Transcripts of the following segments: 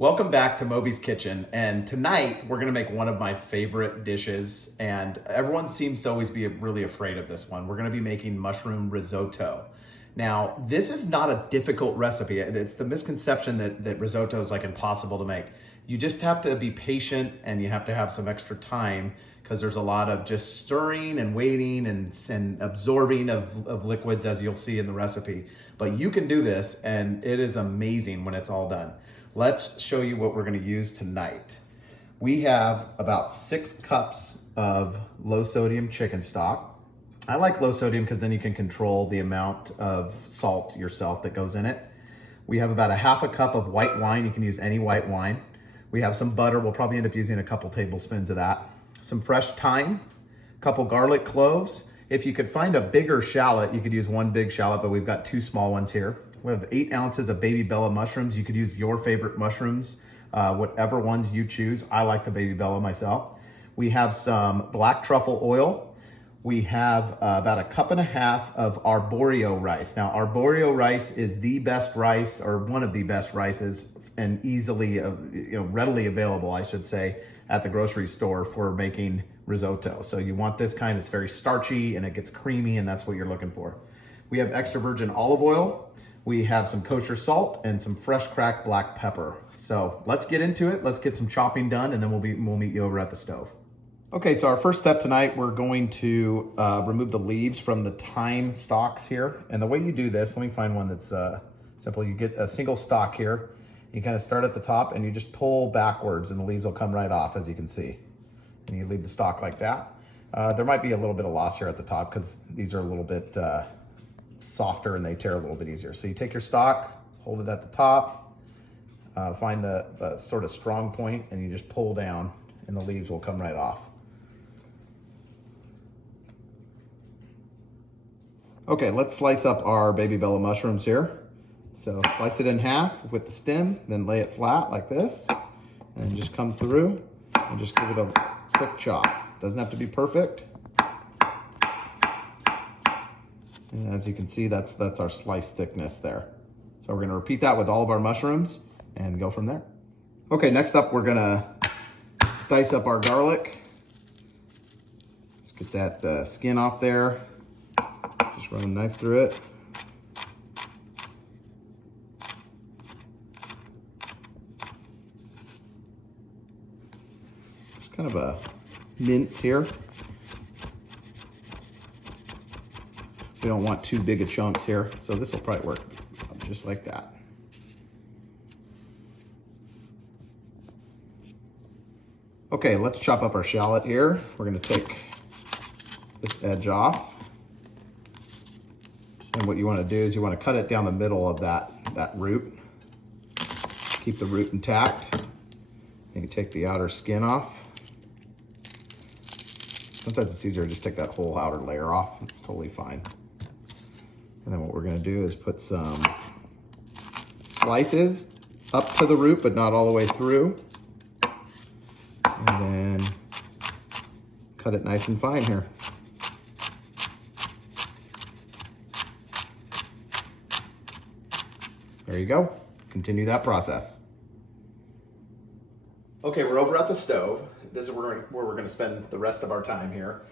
Welcome back to Moby's Kitchen, and tonight we're gonna make one of my favorite dishes, and everyone seems to always be really afraid of this one. We're gonna be making mushroom risotto. Now, this is not a difficult recipe. It's the misconception that risotto is like impossible to make. You just have to be patient and you have to have some extra time because there's a lot of just stirring and waiting and absorbing of liquids, as you'll see in the recipe. But you can do this and it is amazing when it's all done. Let's show you what we're gonna use tonight. We have about 6 cups of low sodium chicken stock. I like low sodium because then you can control the amount of salt yourself that goes in it. We have about 1/2 cup of white wine. You can use any white wine. We have some butter. We'll probably end up using a couple tablespoons of that. Some fresh thyme, a couple garlic cloves. If you could find a bigger shallot, you could use 1 big shallot, but we've got 2 small ones here. We have 8 ounces of baby bella mushrooms. You could use your favorite mushrooms, whatever ones you choose. I like the baby bella myself. We have some black truffle oil. We have about 1.5 cups of arborio rice. Now, arborio rice is the best rice, or one of the best rices, and easily, readily available, I should say, at the grocery store for making risotto. So you want this kind. It's very starchy and it gets creamy, and that's what you're looking for. We have extra virgin olive oil. We have some kosher salt and some fresh cracked black pepper. So let's get into it. Let's get some chopping done, and then we'll meet you over at the stove. Okay, so our first step tonight, we're going to remove the leaves from the thyme stalks here. And the way you do this, let me find one that's simple. You get a single stalk here. You kind of start at the top and you just pull backwards and the leaves will come right off, as you can see. And you leave the stalk like that. There might be a little bit of loss here at the top because these are a little bit softer and they tear a little bit easier. So you take your stalk, hold it at the top, find the sort of strong point, and you just pull down and the leaves will come right off. Okay, let's slice up our baby bella mushrooms here. So slice it in half with the stem, then lay it flat like this, and just come through and just give it a quick chop. Doesn't have to be perfect. And as you can see, that's our slice thickness there. So we're gonna repeat that with all of our mushrooms and go from there. Okay, next up, we're gonna dice up our garlic. Just get that skin off there. Just run a knife through it. Just kind of a mince here. We don't want too big of chunks here, so this will probably work just like that. Okay, let's chop up our shallot here. We're gonna take this edge off. And what you wanna do is you wanna cut it down the middle of that root. Keep the root intact. You can take the outer skin off. Sometimes it's easier to just take that whole outer layer off. It's totally fine. And then what we're gonna do is put some slices up to the root, but not all the way through. And then cut it nice and fine here. There you go. Continue that process. Okay, we're over at the stove. This is where we're gonna spend the rest of our time here.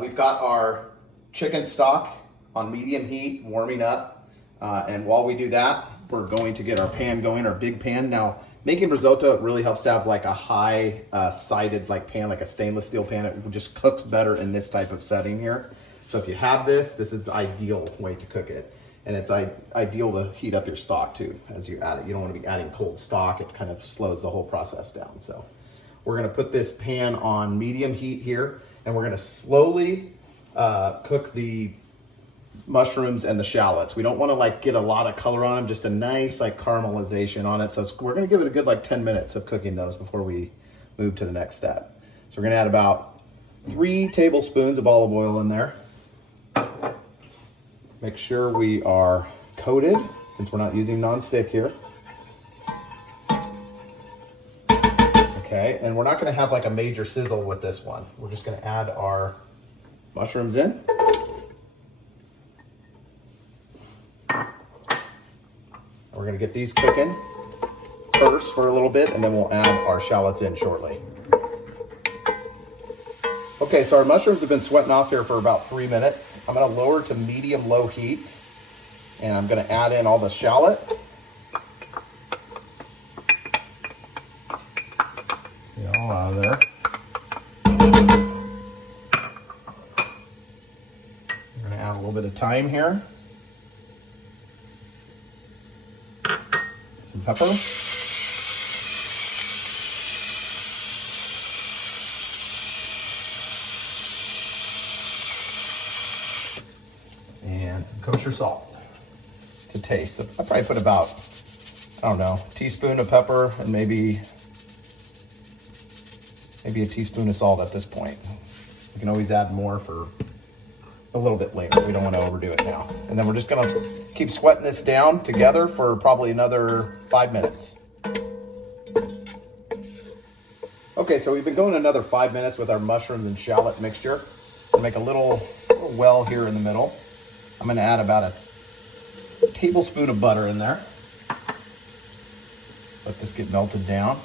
We've got our chicken stock on medium heat, warming up. And while we do that, we're going to get our pan going, our big pan. Now, making risotto, it really helps to have like a high sided pan, like a stainless steel pan. It just cooks better in this type of setting here. So if you have this is the ideal way to cook it. And it's ideal to heat up your stock too, as you add it. You don't want to be adding cold stock. It kind of slows the whole process down. So we're gonna put this pan on medium heat here, and we're gonna slowly cook the mushrooms and the shallots. We don't want to get a lot of color on them, just a nice caramelization on it. So we're going to give it a good 10 minutes of cooking those before we move to the next step. So we're going to add about 3 tablespoons of olive oil in there. Make sure we are coated since we're not using non-stick here. Okay, and we're not going to have a major sizzle with this one. We're just going to add our mushrooms in. We're gonna get these cooking first. first for a little bit, and then we'll add our shallots in shortly. Okay, so our mushrooms have been sweating off here for about 3 minutes. I'm gonna lower to medium-low heat, and I'm gonna add in all the shallot. Get all out of there. I'm gonna add a little bit of thyme here. Some pepper. And some kosher salt to taste. I probably put about, I don't know, a teaspoon of pepper and maybe a teaspoon of salt at this point. You can always add more for a little bit later. We don't want to overdo it now. And then we're just gonna keep sweating this down together for probably another 5 minutes. Okay, so we've been going another 5 minutes with our mushrooms and shallot mixture. We'll make a little well here in the middle. I'm gonna add about a tablespoon of butter in there. Let this get melted down.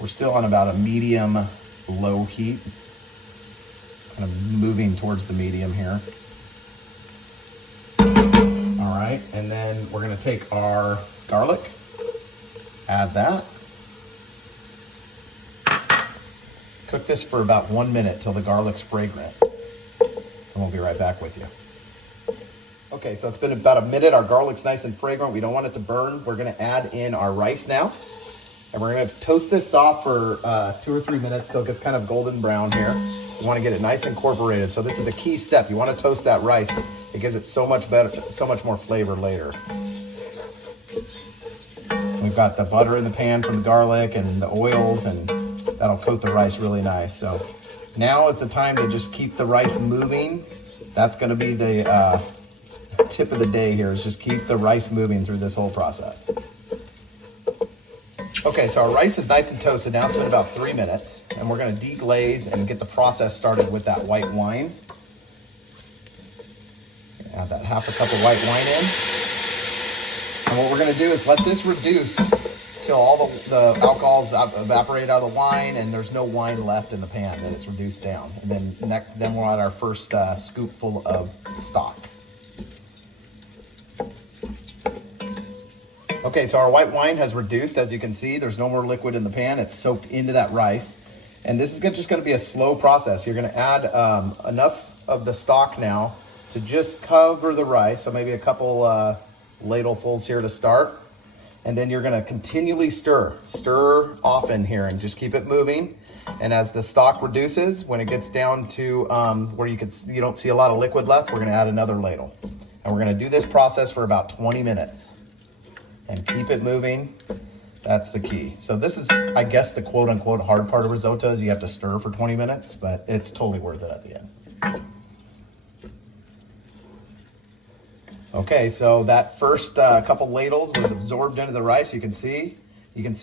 We're still on about a medium-low heat. Kind of moving towards the medium here. All right, and then we're gonna take our garlic, add that. Cook this for about 1 minute till the garlic's fragrant. And we'll be right back with you. Okay, so it's been about a minute. Our garlic's nice and fragrant. We don't want it to burn. We're gonna add in our rice now. And we're gonna toast this off for 2 or 3 minutes till it gets kind of golden brown here. You wanna get it nice incorporated. So this is the key step. You wanna toast that rice. It gives it so much better, so much more flavor later. We've got the butter in the pan from the garlic and the oils, and that'll coat the rice really nice. So now is the time to just keep the rice moving. That's gonna be the tip of the day here, is just keep the rice moving through this whole process. Okay, so our rice is nice and toasted now. It's been about 3 minutes, and we're gonna deglaze and get the process started with that white wine. Add that half a cup of white wine in. And what we're gonna do is let this reduce till all the alcohol's evaporate out of the wine and there's no wine left in the pan, then it's reduced down. And then we'll add our first scoopful of stock. Okay, so our white wine has reduced. As you can see, there's no more liquid in the pan. It's soaked into that rice. And this is just gonna be a slow process. You're gonna add enough of the stock now to just cover the rice. So maybe a couple ladlefuls here to start. And then you're gonna continually stir often here and just keep it moving. And as the stock reduces, when it gets down to where you don't see a lot of liquid left, we're gonna add another ladle. And we're gonna do this process for about 20 minutes. And keep it moving. That's the key. So this is, I guess, the quote unquote hard part of risotto is you have to stir for 20 minutes, but it's totally worth it at the end. Okay, so that first couple ladles was absorbed into the rice. You can see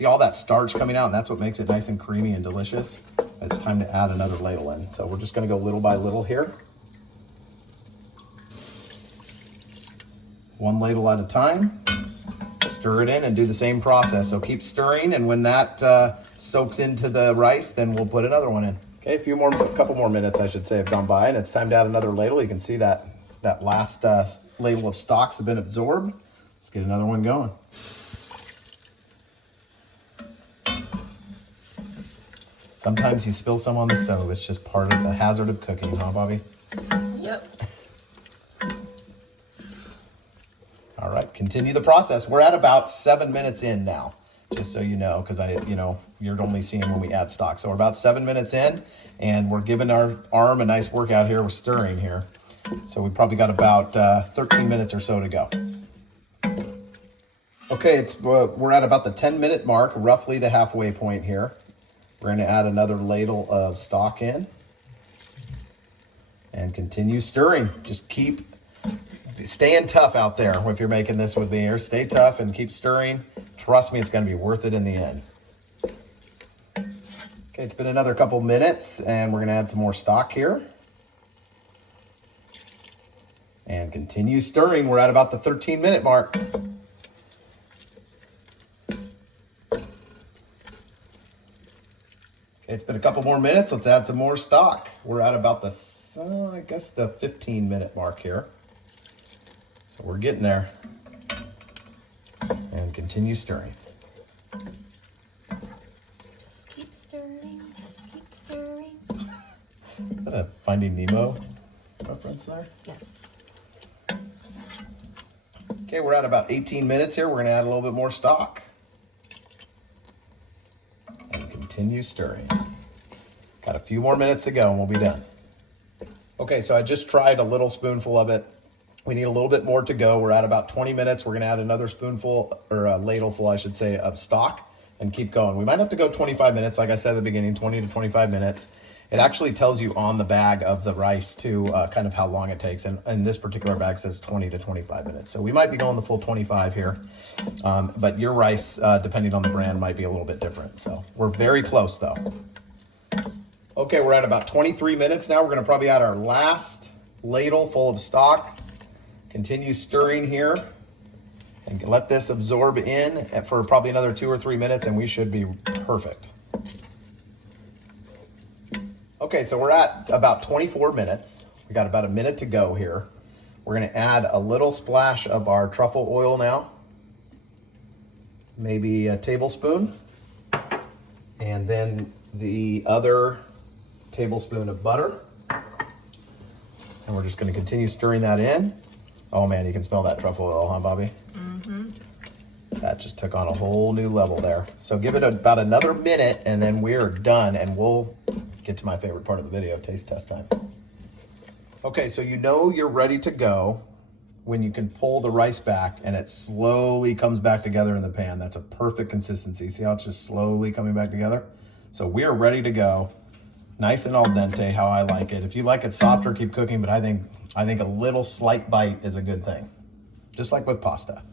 all that starch coming out, and that's what makes it nice and creamy and delicious. It's time to add another ladle in. So we're just gonna go little by little here. 1 ladle at a time. Stir it in and do the same process. So keep stirring, and when that soaks into the rice, then we'll put another one in. Okay, a couple more minutes, I should say, have gone by, and it's time to add another ladle. You can see that last ladle of stocks have been absorbed. Let's get another one going. Sometimes you spill some on the stove. It's just part of the hazard of cooking, huh, Bobby? Yep. All right, continue the process. We're at about 7 minutes in now, just so you know, because you're only seeing when we add stock. So we're about 7 minutes in, and we're giving our arm a nice workout here. We're stirring here. So we probably got about 13 minutes or so to go. Okay, we're at about the 10-minute mark, roughly the halfway point here. We're gonna add another ladle of stock in and continue stirring. Just keep staying tough out there if you're making this with me here. Stay tough and keep stirring. Trust me, it's gonna be worth it in the end. Okay, it's been another couple minutes, and we're gonna add some more stock here. And continue stirring. We're at about the 13-minute mark. It's been a couple more minutes. Let's add some more stock. We're at about the, I guess the 15-minute mark here. So we're getting there. And continue stirring. Just keep stirring, just keep stirring. Is that a Finding Nemo reference there? Yes. Okay, we're at about 18 minutes here. We're gonna add a little bit more stock. And continue stirring. Got a few more minutes to go and we'll be done. Okay, so I just tried a little spoonful of it. We need a little bit more to go. We're at about 20 minutes. We're gonna add another spoonful, or a ladleful, I should say, of stock and keep going. We might have to go 25 minutes, like I said at the beginning, 20 to 25 minutes. It actually tells you on the bag of the rice too, kind of how long it takes. And this particular bag says 20 to 25 minutes. So we might be going the full 25 here. But your rice, depending on the brand, might be a little bit different. So we're very close though. Okay, we're at about 23 minutes now. We're gonna probably add our last ladle full of stock. Continue stirring here and let this absorb in for probably another 2 or 3 minutes and we should be perfect. Okay, so we're at about 24 minutes. We got about a minute to go here. We're gonna add a little splash of our truffle oil now. Maybe a tablespoon. And then the other tablespoon of butter. And we're just gonna continue stirring that in. Oh man, you can smell that truffle oil, huh, Bobby? Mm-hmm. That just took on a whole new level there. So give it about another minute and then we're done and we'll get to my favorite part of the video, taste test time. Okay, so you know you're ready to go when you can pull the rice back and it slowly comes back together in the pan. That's a perfect consistency. See how it's just slowly coming back together? So we are ready to go. Nice and al dente, how I like it. If you like it softer, keep cooking, but I think a little slight bite is a good thing. Just like with pasta.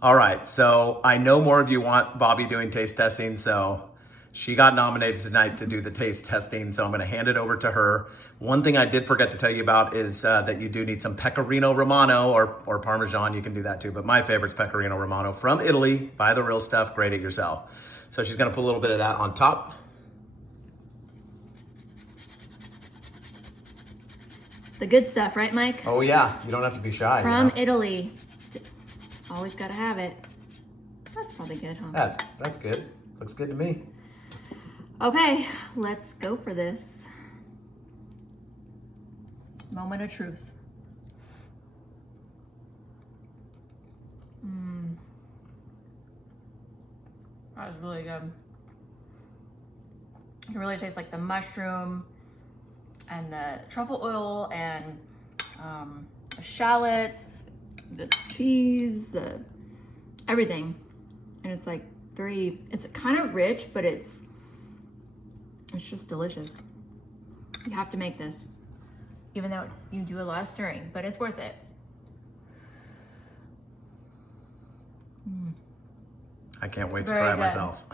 All right, so I know more of you want Bobby doing taste testing, so she got nominated tonight to do the taste testing, so I'm gonna hand it over to her. One thing I did forget to tell you about is that you do need some Pecorino Romano or Parmesan, you can do that too, but my favorite's Pecorino Romano from Italy. Buy the real stuff, grate it yourself. So she's gonna put a little bit of that on top. The good stuff, right, Mike? Oh yeah, you don't have to be shy. From Italy. Always gotta have it. That's probably good, huh? That's good. Looks good to me. Okay, let's go for this. Moment of truth. That was really good. It really tastes like the mushroom and the truffle oil and the shallots, the cheese, the everything. And it's like it's kind of rich, but it's just delicious. You have to make this, even though you do a lot of stirring, but it's worth it. I can't wait to try it myself.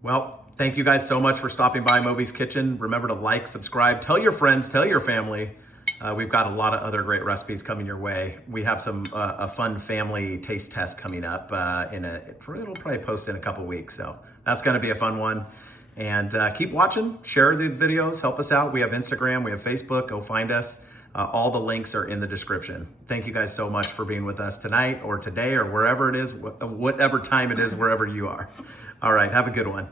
Well, thank you guys so much for stopping by Moby's Kitchen. Remember to like, subscribe, tell your friends, tell your family. We've got a lot of other great recipes coming your way. We have some a fun family taste test coming up it'll probably post in a couple weeks. So that's gonna be a fun one. And keep watching, share the videos, help us out. We have Instagram, we have Facebook, go find us. All the links are in the description. Thank you guys so much for being with us tonight or today or wherever it is, whatever time it is, wherever you are. All right, have a good one.